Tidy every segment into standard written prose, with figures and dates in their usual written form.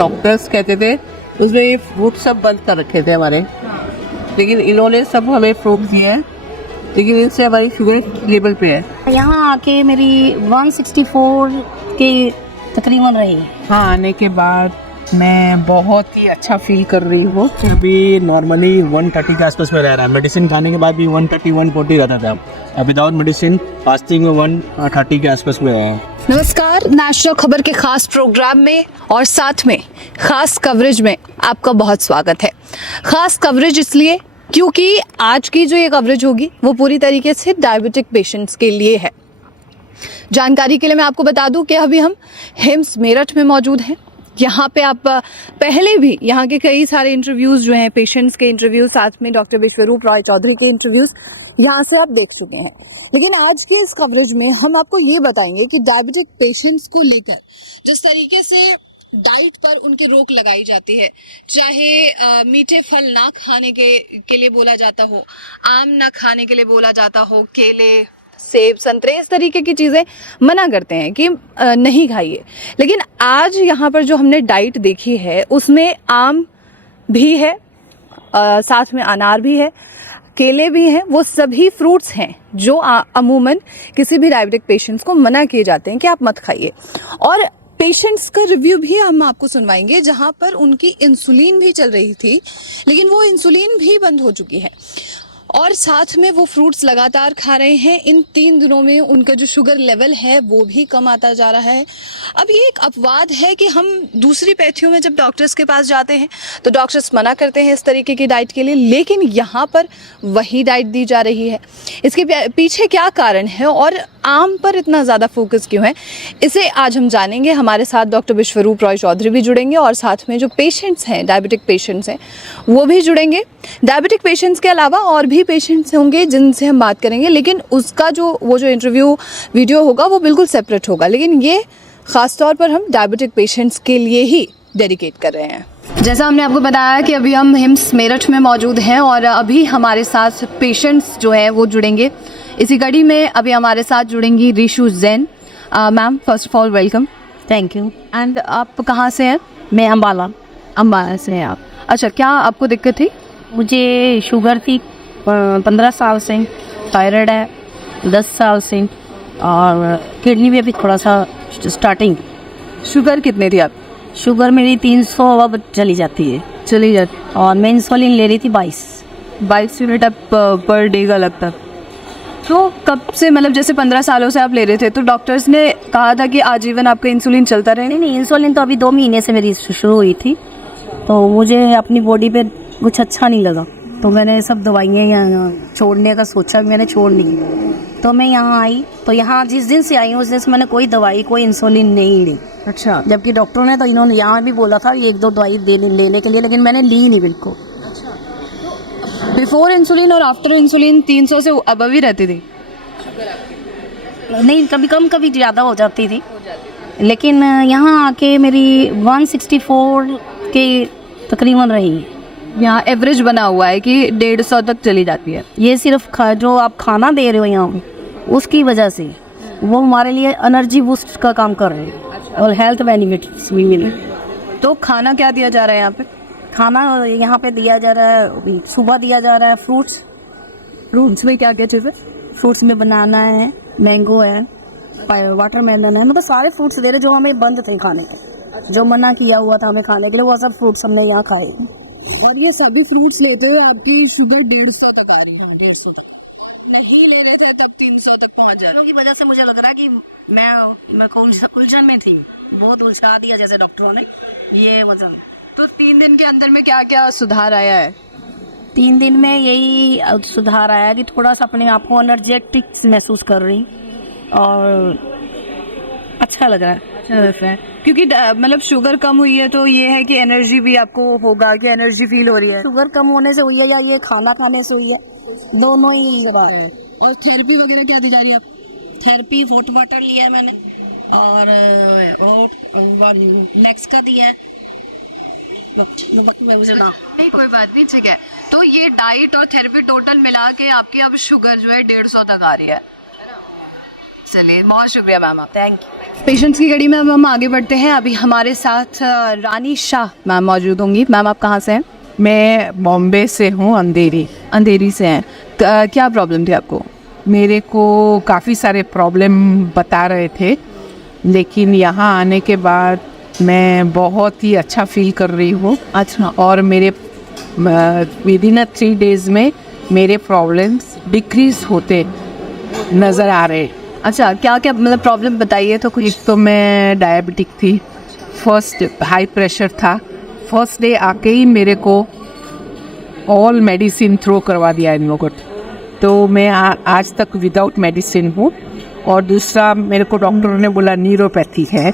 Doctors कहते थे उसमें ये फ्रूट सब बंद कर रखे थे हमारे, लेकिन इन्होंने सब हमें फ्रूट दिए हैं, लेकिन इनसे हमारी शुगर लेवल पे है। यहाँ आके मेरी 164 के तकरीबन रही। हाँ, आने के बाद मैं बहुत ही अच्छा फील कर रही हूँ। अभी नॉर्मली 130 के आसपास में रह रहा है। मेडिसिन खाने के बाद भी 130 140 रहता था। अब विदाउट मेडिसिन फास्टिंग में 130 के आसपास में रहा है। नमस्कार, नेशनल खबर के खास प्रोग्राम में और साथ में खास कवरेज में आपका बहुत स्वागत है। खास कवरेज इसलिए क्योंकि आज की जो ये कवरेज होगी वो पूरी तरीके से डायबिटिक पेशेंट्स के लिए है। जानकारी के लिए मैं आपको बता दूं कि अभी हम हिम्स मेरठ में मौजूद हैं। यहाँ पे आप पहले भी यहाँ के कई सारे इंटरव्यूज़ जो हैं, पेशेंट्स के इंटरव्यूज़, साथ में डॉक्टर विश्वरूप रॉय चौधरी के इंटरव्यूज़ यहाँ से आप देख चुके हैं। लेकिन आज के इस कवरेज में हम आपको ये बताएंगे कि डायबिटिक पेशेंट्स को लेकर जिस तरीके से डाइट पर उनके रोक लगाई जाती है, चाहे मीठे फल ना खाने के लिए बोला जाता हो, आम ना खाने के लिए बोला जाता हो, केले, सेब, संतरे, इस तरीके की चीज़ें मना करते हैं कि नहीं खाइए। लेकिन आज यहाँ पर जो हमने डाइट देखी है उसमें आम भी है, साथ में अनार भी है, केले भी हैं। वो सभी फ्रूट्स हैं जो अमूमन किसी भी डायबिटिक पेशेंट्स को मना किए जाते हैं कि आप मत खाइए। और पेशेंट्स का रिव्यू भी हम आपको सुनवाएंगे जहाँ पर उनकी इंसुलिन भी चल रही थी, लेकिन वो इंसुलिन भी बंद हो चुकी है और साथ में वो फ्रूट्स लगातार खा रहे हैं। इन 3 दिनों में उनका जो शुगर लेवल है वो भी कम आता जा रहा है। अब ये एक अपवाद है कि हम दूसरी पैथियों में जब डॉक्टर्स के पास जाते हैं तो डॉक्टर्स मना करते हैं इस तरीके की डाइट के लिए, लेकिन यहाँ पर वही डाइट दी जा रही है। इसके पीछे क्या कारण है और आम पर इतना ज़्यादा फोकस क्यों है, इसे आज हम जानेंगे। हमारे साथ डॉक्टर विश्वरूप रॉय चौधरी भी जुड़ेंगे और साथ में जो पेशेंट्स हैं, डायबिटिक पेशेंट्स हैं, वो भी जुड़ेंगे। डायबिटिक पेशेंट्स के अलावा और भी पेशेंट्स होंगे जिनसे हम बात करेंगे, लेकिन उसका जो इंटरव्यू वीडियो होगा वो बिल्कुल सेपरेट होगा। लेकिन ये ख़ास तौर पर हम डायबिटिक पेशेंट्स के लिए ही डेडिकेट कर रहे हैं। जैसा हमने आपको बताया कि अभी हम हिम्स मेरठ में मौजूद हैं और अभी हमारे साथ पेशेंट्स जो हैं वो जुड़ेंगे। इसी कड़ी में अभी हमारे साथ जुड़ेंगी Rishu Jain. Ma'am, first of all welcome. Thank you. And आप कहाँ से हैं? मैं अम्बाला से हैं आप। अच्छा, क्या आपको दिक्कत थी? मुझे शुगर थी 15 साल से, थायराइड है 10 साल से, और किडनी में भी थोड़ा सा स्टार्टिंग। शुगर कितनी थी आप? शुगर मेरी 300 अब चली जाती है। और मैं इंसुलिन ले रही थी 22 यूनिट आप पर डे का लगता। तो कब से, मतलब जैसे 15 सालों से आप ले रहे थे तो डॉक्टर्स ने कहा था कि आजीवन आपका इंसुलिन चलता रहे? नहीं, इंसुलिन तो अभी 2 महीने से मेरी शुरू हुई थी, तो मुझे अपनी बॉडी पे कुछ अच्छा नहीं लगा, तो मैंने सब दवाइयाँ छोड़ने का सोचा, मैंने छोड़ नहीं। तो मैं यहाँ आई, तो यहाँ जिस दिन से आई हूँ उस दिन से मैंने कोई दवाई, कोई इंसुलिन नहीं ली। अच्छा। जबकि डॉक्टरों ने तो इन्होंने यहाँ भी बोला था 1-2 दवाई लेने के लिए, लेकिन मैंने ली नहीं बिल्कुल। बिफोर इंसुलिन और आफ्टर इंसुलिन 300 से अबव ही रहती थी? नहीं, कभी कम कभी ज़्यादा हो जाती थी, लेकिन यहाँ आके मेरी 164 के तकरीबन रही। यहाँ एवरेज बना हुआ है कि 150 तक चली जाती है। ये सिर्फ जो आप खाना दे रहे हो यहाँ उसकी वजह से वो हमारे लिए एनर्जी बूस्ट का काम कर रहे हैं और हेल्थ बेनिफिट्स भी मिले। तो खाना क्या दिया जा रहा है यहाँ पे? खाना यहाँ पे दिया जा रहा है, सुबह दिया जा रहा है फ्रूट्स में क्या क्या चीज़ें? फ्रूट्स में बनाना है, मैंगो है, वाटरमेलन है, मतलब सारे फ्रूट्स दे रहे जो हमें बंद थे खाने के, जो मना किया हुआ था हमें खाने के लिए, वो सब फ्रूट्स हमने यहाँ खाए। और ये सभी फ्रूट्स लेते हुए आपकी शुगर 150 तक आ रही है? 150 तक नहीं ले रहे थे तब 300 तक पहुँच जा रहे की वजह से मुझे लग रहा है कि मैं उलझन में थी, बहुत उलझा दिया जैसे डॉक्टरों ने ये वजन। तो 3 दिन के अंदर में क्या क्या सुधार आया है? 3 दिन में यही सुधार आया कि थोड़ा सा अपने आप को एनर्जेटिक महसूस कर रही और अच्छा लग रहा है। क्योंकि मतलब शुगर कम हुई है तो ये है कि एनर्जी भी आपको होगा, कि एनर्जी फील हो रही है। शुगर कम होने से हुई है या ये खाना खाने से हुई है, दोनों ही बात है। और थेरेपी वगैरह क्या दी जा रही है आप? थेरेपी हॉट वाटर लिया है मैंने और नेक्स का दिया है। नहीं, कोई बात नहीं, ठीक है। तो ये डाइट और थेरेपी टोटल मिला के आपकी अब शुगर जो है 150 तक आ रही है। चलिए बहुत शुक्रिया मैम, आप थैंक यू। पेशेंट्स की कड़ी में अब हम आगे बढ़ते हैं। अभी हमारे साथ रानी शाह मैम मौजूद होंगी। मैम आप कहाँ से हैं? मैं बॉम्बे से हूँ, अंधेरी। अंधेरी से हैं। क्या प्रॉब्लम थी आपको? मेरे को काफ़ी सारे प्रॉब्लम बता रहे थे, लेकिन यहाँ आने के बाद मैं बहुत ही अच्छा फील कर रही हूँ। अच्छा। और मेरे विद इन 3 days में मेरे प्रॉब्लम्स डिक्रीज होते नज़र आ रहे। अच्छा, क्या क्या मतलब प्रॉब्लम बताइए तो कुछ। एक तो मैं डायबिटिक थी, फर्स्ट हाई प्रेशर था, फर्स्ट डे आके ही मेरे को ऑल मेडिसिन थ्रो करवा दिया इन लोगों ने, तो मैं आज तक विदाउट मेडिसिन हूँ। और दूसरा मेरे को डॉक्टरों ने बोला न्यूरोपैथी है,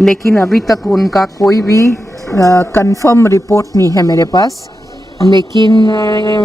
लेकिन अभी तक उनका कोई भी कंफर्म रिपोर्ट नहीं है मेरे पास। लेकिन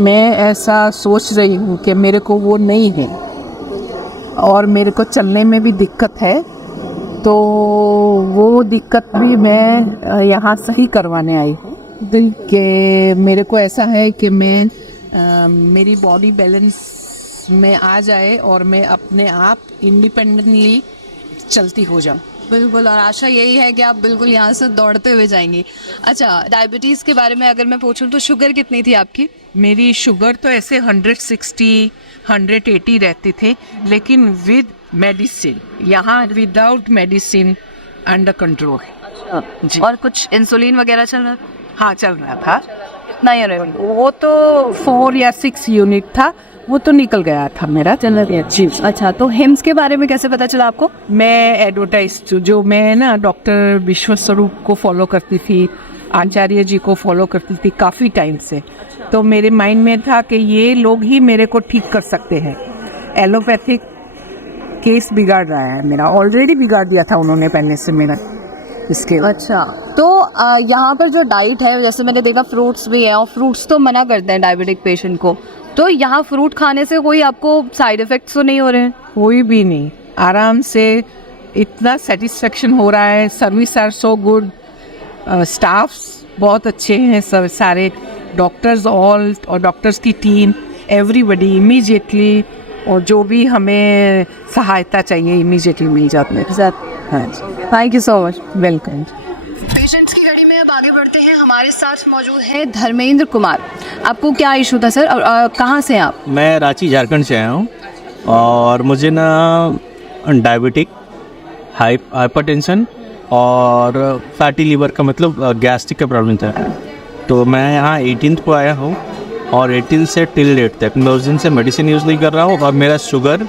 मैं ऐसा सोच रही हूँ कि मेरे को वो नहीं है और मेरे को चलने में भी दिक्कत है, तो वो दिक्कत भी मैं यहाँ सही करवाने आई हूँ। दिल के मेरे को ऐसा है कि मैं मेरी बॉडी बैलेंस में आ जाए और मैं अपने आप इंडिपेंडेंटली चलती हो जाऊँ। बिल्कुल, और आशा यही है कि आप बिल्कुल यहाँ से दौड़ते हुए जाएंगी। अच्छा, डायबिटीज़ के बारे में अगर मैं पूछूं तो शुगर कितनी थी आपकी? मेरी शुगर तो ऐसे 160 180 रहती थी, लेकिन विद मेडिसिन, यहाँ विदाउट मेडिसिन अंडर कंट्रोल। जी। और कुछ इंसुलिन वगैरह चल रहा? हाँ, चल रहा था। कितना यूनिट? वो तो 4 या 6 यूनिट था, वो तो निकल गया था मेरा, चल गया। जी। अच्छा, तो हिम्स के बारे में कैसे पता चला आपको? मैं एडवर्टाइज जो मैं ना डॉक्टर विश्वस्वरूप को फॉलो करती थी, आचार्य जी को फॉलो करती थी काफ़ी टाइम से, तो मेरे माइंड में था कि ये लोग ही मेरे को ठीक कर सकते हैं। एलोपैथिक केस बिगाड़ रहा है मेरा, ऑलरेडी बिगाड़ दिया था उन्होंने पहले से मेरा इसके। अच्छा, तो यहाँ पर जो डाइट है, जैसे मैंने देखा फ्रूट्स भी हैं, और फ्रूट्स तो मना करते हैं डायबिटिक पेशेंट को, तो यहाँ फ्रूट खाने से कोई आपको साइड इफ़ेक्ट्स तो नहीं हो रहे हैं? कोई भी नहीं, आराम से इतना सेटिस्फेक्शन हो रहा है। Service are so good, staffs बहुत अच्छे हैं, सब सारे डॉक्टर्स ऑल, और डॉक्टर्स की टीम, एवरीबडी इमीडिएटली, और जो भी हमें सहायता चाहिए इमीडिएटली मिल जाती है। हाँ जी, thank you so much. Welcome. Patients की घड़ी में अब आगे बढ़ते हैं। हमारे साथ मौजूद है धर्मेंद्र कुमार। आपको क्या इशू था सर, और कहाँ से हैं आप? मैं रांची झारखंड से आया हूँ और मुझे ना डायबिटिक, हाइपरटेंशन और फैटी लीवर का मतलब गैस्ट्रिक का प्रॉब्लम था। तो मैं यहाँ 18th को आया हूँ और 18 से टिल डेट तक मैं उस दिन से मेडिसिन यूज़ नहीं कर रहा हूँ, और मेरा शुगर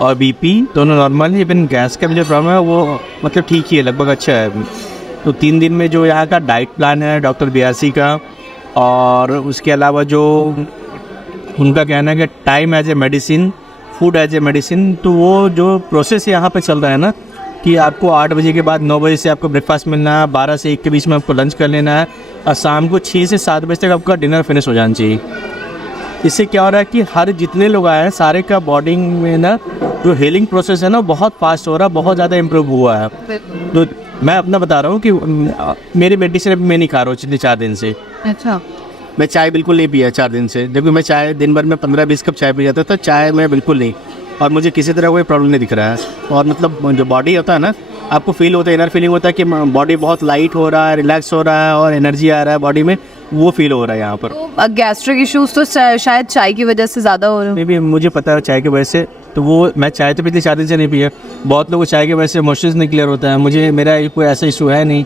और बीपी दोनों नॉर्मल है। इवन गैस का भी जो प्रॉब्लम है वो मतलब ठीक ही है, लगभग अच्छा है अभी। तो 3 दिन में जो यहाँ का डाइट प्लान है डॉक्टर BRC का, और उसके अलावा जो उनका कहना है कि time as a medicine, food as a medicine, तो वो जो प्रोसेस यहाँ पे चल रहा है ना कि आपको 8 बजे के बाद 9 बजे से आपको ब्रेकफास्ट मिलना है, 12 से 1 के बीच में आपको लंच कर लेना है, और शाम को 6 से 7 बजे तक आपका डिनर फिनिश हो जाना चाहिए। इससे क्या हो रहा है कि हर जितने लोग आए हैं सारे का बॉडी में ना जो हीलिंग प्रोसेस है ना बहुत फास्ट हो रहा है, बहुत ज़्यादा इम्प्रूव हुआ है। तो मैं अपना बता रहा हूँ कि मेरी मेडिसिन अभी मैं नहीं खा रहा हूँ पिछले 4 दिन से। अच्छा, मैं चाय बिल्कुल नहीं पिया 4 दिन से, जबकि मैं चाय दिन भर में 15-20 कप चाय पी जाता था, चाय मैं बिल्कुल नहीं, और मुझे किसी तरह कोई प्रॉब्लम नहीं दिख रहा है। और मतलब जो बॉडी होता है ना, आपको फील होता है, इनर फीलिंग होता है कि बॉडी बहुत लाइट हो रहा है, रिलैक्स हो रहा है और एनर्जी आ रहा है बॉडी में, वो फील हो रहा है यहाँ पर। तो गैस्ट्रिक इश्यूज तो शायद चाय की वजह से ज़्यादा हो रहे हैं। मे भी मुझे पता है चाय की वजह से, तो वो मैं चाय तो पिछले 4 दिन से नहीं पिया। बहुत लोगों को चाय की वजह से मोशंस नहीं क्लियर होता है, मुझे मेरा कोई ऐसा इशू है नहीं।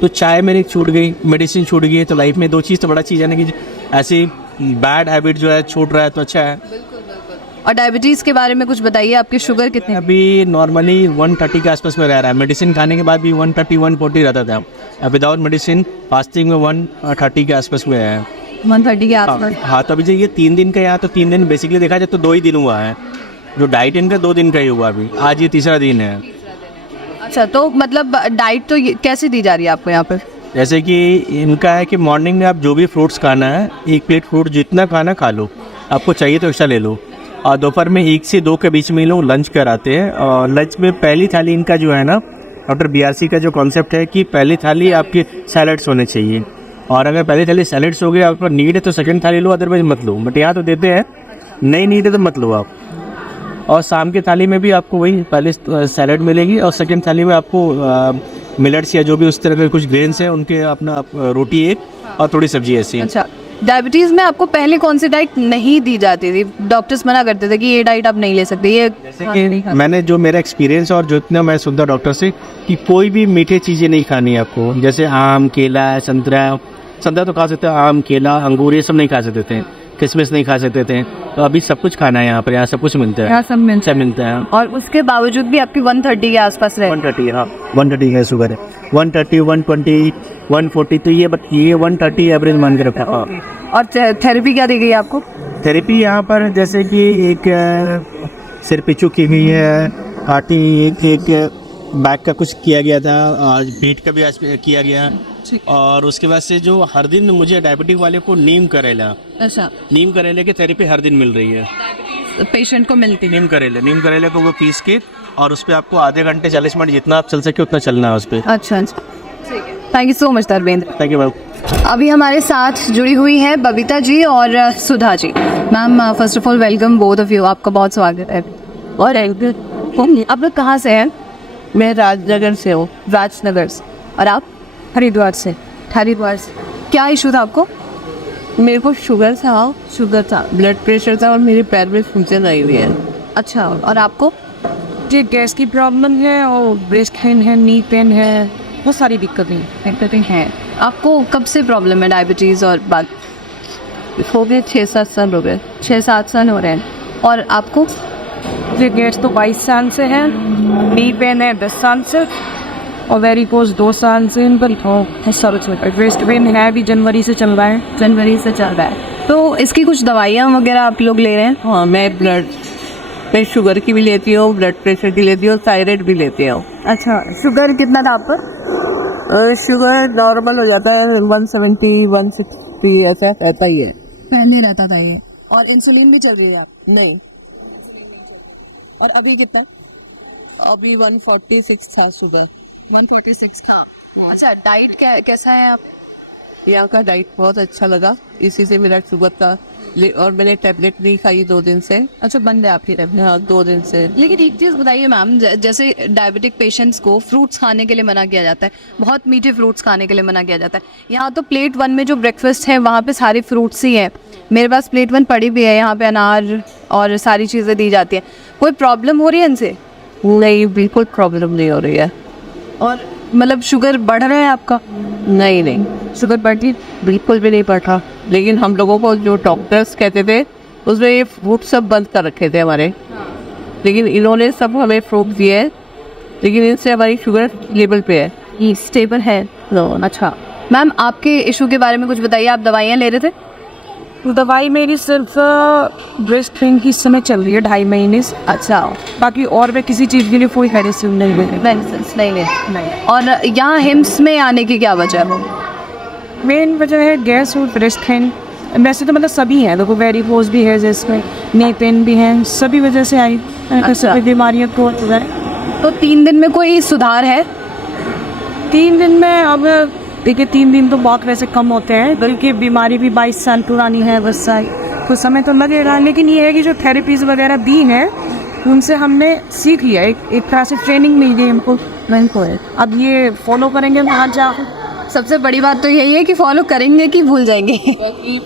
तो चाय मेरी छूट गई, मेडिसिन छूट गई, तो लाइफ में 2 चीज़ तो बड़ा चीज़ है ना कि ऐसी बैड हैबिट जो है छूट रहा है तो अच्छा है। और डायबिटीज़ के बारे में कुछ बताइए, आपकी शुगर कितनी? अभी नॉर्मली 130 के आसपास में रह रहा है, मेडिसिन खाने के बाद भी 130 140 रहता था। अब विदाउट मेडिसिन फास्टिंग में 130 के आसपास में है। 130 के आसपास? हाँ, तो अभी जो ये 3 दिन का यहाँ, तो 3 दिन बेसिकली देखा जाए तो 2 ही दिन हुआ है, जो डाइट इनका 2 दिन का ही हुआ अभी, आज ये तीसरा दिन है। अच्छा, तो मतलब डाइट तो कैसे दी जा रही है आपको यहाँ पर? जैसे कि इनका है कि मॉर्निंग में आप जो भी फ्रूट्स खाना है, 1 प्लेट फ्रूट जितना खाना खा लो, आपको चाहिए तो एक्स्ट्रा ले लो, और दोपहर में 1 से 2 के बीच में लोग लंच कराते हैं। और लंच में पहली थाली इनका जो है ना, डॉक्टर BRC का जो कॉन्सेप्ट है कि पहली थाली आपकी सैलड्स होने चाहिए, और अगर पहली थाली सैलड्स हो गई, आपको नीड है तो सेकंड थाली लो, अदरवाइज मत लो। बट यहाँ तो देते हैं नहीं नीड है तो मत लो आप। और शाम की थाली में भी आपको वही पहले सैलड मिलेगी और सेकंड थाली में आपको मिलेट्स या जो भी उस तरह के कुछ ग्रेन्स हैं उनके अपना रोटी एक और थोड़ी सब्जी ऐसी है। अच्छा, डायबिटीज़ में आपको पहले कौन सी डाइट नहीं दी जाती थी? डॉक्टर्स मना करते थे कि ये डाइट आप नहीं ले सकते, ये जैसे कि मैंने जो मेरा एक्सपीरियंस और जो इतना मैं सुनता डॉक्टर से कि कोई भी मीठे चीज़ें नहीं खानी है आपको, जैसे आम, केला, संतरा तो खा सकते हो, आम, केला, अंगूर ये सब नहीं खा सकते थे, किशमिश नहीं खा सकते थे। तो अभी सब कुछ खाना है यहाँ पर, यहाँ सब कुछ मिलता है, यहाँ सब मिलता है। और उसके बावजूद भी आपकी 130 के आसपास रहे। 130, हाँ 130 है शुगर है, 130, 120, 140, तो ये 130 एवरेज मान के रखा। हाँ। और थेरेपी क्या दी गई आपको? थेरेपी यहाँ पर जैसे कि एक सिर पिचू की गई है, हाथी एक बैक का कुछ किया गया था और पीठ का भी आज किया गया, और उसके बाद से जो हर दिन मुझे डायबिटिक वाले को नीम करेले की थेरेपी हर दिन मिल रही है। पेशेंट को मिलती है नीम करेले को वो पीस के, और उस पर आपको आधे घंटे 40 मिनट जितना आप चल सके उतना चलना है उस पर। अच्छा, thank you so much Dharmendra. Thank you ma'am. अभी हमारे साथ जुड़ी हुई है बबीता जी और Sudha ji. Ma'am, first of all welcome both of you, आपका बहुत स्वागत है। और आप लोग कहाँ से हैं? मैं राजनगर से हूँ। राजनगर से। और आप? हरिद्वार से। हरिद्वार से। क्या इशू था आपको? मेरे को शुगर था, ब्लड प्रेशर था और मेरे पैर में फूंचन आई हुई है। अच्छा, और आपको? ये गैस की प्रॉब्लम है और ब्रेस्ट पेन है, नी पेन है, बहुत सारी दिक्कतें हैं। आपको कब से प्रॉब्लम है डायबिटीज़ और बात? हो गए 6-7 साल हो गए। 6-7 साल हो रहे हैं। और आपको? ये गैस तो 22 साल से है, नी पेन है 10 साल से, और वेरिकोज 2 साल से इन पर ब्रेस्ट पेन है भी जनवरी से चल रहा है। जनवरी से चल रहा है। तो इसकी कुछ दवाइयाँ वगैरह आप लोग ले रहे हैं? हाँ, मैं शुगर की भी लेती हूँ, ब्लड प्रेशर की लेती हूँ, थायराइड भी लेती हूँ। अच्छा, शुगर कितना था आप पर? शुगर नॉर्मल हो जाता है 170, 160 ऐसा रहता ही है। पहले रहता था ये। और इंसुलिन भी चल रही है आप? नहीं। और अभी कितना? अभी 146 था सुबह। 146 का। अच्छा, डाइट कैसा है आप? यहाँ का डाइट बहुत अच्छा लगा, इसी से मेरा शुगर का और मैंने टैबलेट नहीं खाई 2 दिन से। अच्छा, बंद है आपकी टैबलेट? हाँ, 2 दिन से। लेकिन एक चीज़ बताइए मैम, जैसे डायबिटिक पेशेंट्स को फ्रूट्स खाने के लिए मना किया जाता है, बहुत मीठे फ्रूट्स खाने के लिए मना किया जाता है। यहाँ तो प्लेट 1 में जो ब्रेकफास्ट है वहाँ पे सारे फ्रूट्स ही हैं। मेरे पास प्लेट 1 पड़ी भी है, यहाँ पे अनार और सारी चीज़ें दी जाती हैं। कोई प्रॉब्लम हो रही है इनसे? नहीं, बिल्कुल प्रॉब्लम नहीं हो रही है। और मतलब शुगर बढ़ रहा है आपका? नहीं, शुगर बढ़ती? बिल्कुल भी नहीं बढ़ा। लेकिन हम लोगों को जो डॉक्टर्स कहते थे उसमें ये फ्रूट सब बंद कर रखे थे हमारे। लेकिन इन्होंने सब हमें फ्रूट दिए हैं, लेकिन इनसे हमारी शुगर लेवल पे है। ये स्टेबल है। अच्छा मैम, आपके इशू के बारे में कुछ बताइए। आप दवाइयाँ ले रहे थे? दवाई मेरी सिर्फ ब्रेस्ट पेन की इस समय चल रही है 2.5 महीने से। अच्छा, बाकी और मैं किसी चीज़ के लिए कोई मेडिसिन नहीं ले रही। मेडिसिन नहीं ले? और यहाँ हिम्स में आने की क्या वजह है? मेन वजह है गैस और ब्रेस्ट पेन। वैसे तो मतलब सभी हैं, देखो वेरिकोज भी है, जिसमें नी पेन भी है, सभी वजह से आई। अच्छा। बीमारियाँ तो 3 दिन में कोई सुधार है? 3 दिन में अब देखिए 3 दिन तो बहुत वैसे कम होते हैं, बल्कि बीमारी भी 22 साल पुरानी है, बस कुछ समय तो लगेगा। लेकिन ये है कि जो थेरेपीज़ वगैरह दी हैं उनसे हमने सीख लिया, एक तरह से ट्रेनिंग मिल गई हमको। बिल्कुल। अब ये फॉलो करेंगे वहाँ जाओ। सबसे बड़ी बात तो यही है कि फॉलो करेंगे कि भूल जाएंगे।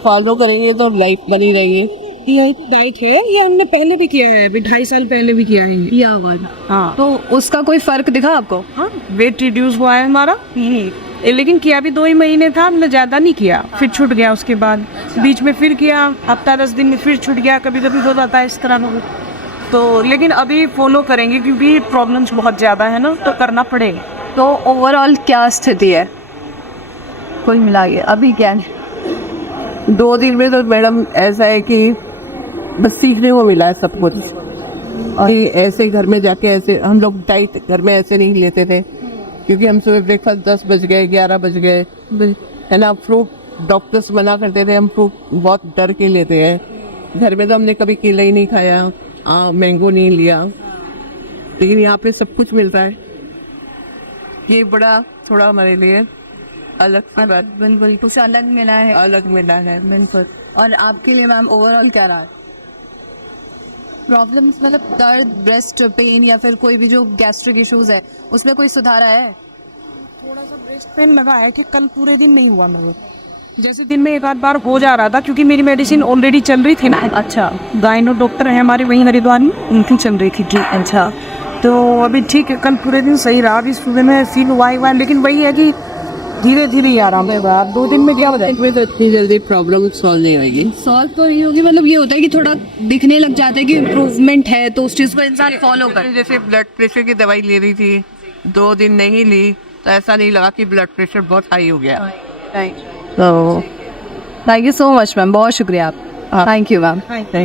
फॉलो करेंगे तो लाइफ बनी रहेगी। ये डाइट है, ये हमने पहले भी किया है, अभी 2.5 साल पहले भी किया है। हाँ, तो उसका कोई फर्क दिखा आपको? हाँ, वेट रिड्यूस हुआ है हमारा। लेकिन किया भी 2 ही महीने था, हमने ज़्यादा नहीं किया, फिर छूट गया। उसके बाद बीच में फिर किया, हफ्ता 10 दिन में फिर छूट गया, कभी कभी हो जाता है इस तरह में। तो लेकिन अभी फॉलो करेंगे क्योंकि प्रॉब्लम्स बहुत ज़्यादा है ना, तो करना पड़ेगा। तो ओवरऑल क्या स्थिति है कुल मिला के अभी क्या है? 2 दिन में तो मैडम ऐसा है कि बस सीखने को मिला है सब कुछ। और ऐसे घर में जाके ऐसे हम लोग डाइट घर में ऐसे नहीं लेते थे, क्योंकि हम सुबह ब्रेकफास्ट 10 बज गए, 11 बज गए, है ना। फ्रूट डॉक्टर्स मना करते थे, हम फ्रूट बहुत डर के लेते हैं। घर में तो हमने कभी केला ही नहीं खाया, मैंगो नहीं लिया, लेकिन यहाँ पे सब कुछ मिलता है। ये बड़ा थोड़ा हमारे लिए अलग सी बात। बिल्कुल, कुछ अलग मिला है। अलग मिला है। बिल्कुल। और आपके लिए मैम ओवरऑल क्या रहा है? प्रॉब्लम्स मतलब दर्द, ब्रेस्ट पेन या फिर कोई भी जो गैस्ट्रिक इश्यूज है उसमें कोई सुधार आया है? पेन लगा है कि कल पूरे दिन नहीं हुआ मेरे को। जैसे दिन में एक आध बार हो जा रहा था क्योंकि मेरी मेडिसिन ऑलरेडी चल रही थी ना। अच्छा गायनो डॉक्टर है हमारे वहीं हरिद्वार में, उनकी चल रही थी। अच्छा तो अभी ठीक है, कल पूरे दिन सही रहा। अभी सुबह में फील हुआ लेकिन वही है कि धीरे धीरे ही आराम है। 2 दिन में क्या हो जाए? में तो इतनी जल्दी प्रॉब्लम सॉल्व नहीं होगी। सॉल्व तो नहीं होगी, मतलब ये होता है कि थोड़ा दिखने लग जाता है कि इम्प्रूवमेंट है तो उस चीज़ को इंसान फॉलो करे। जैसे ब्लड प्रेशर की दवाई ले रही थी, 2 दिन नहीं ली तो ऐसा नहीं लगा कि ब्लड प्रेशर बहुत हाई हो गया। तो thank you so much ma'am, बहुत शुक्रिया आप। Thank you ma'am.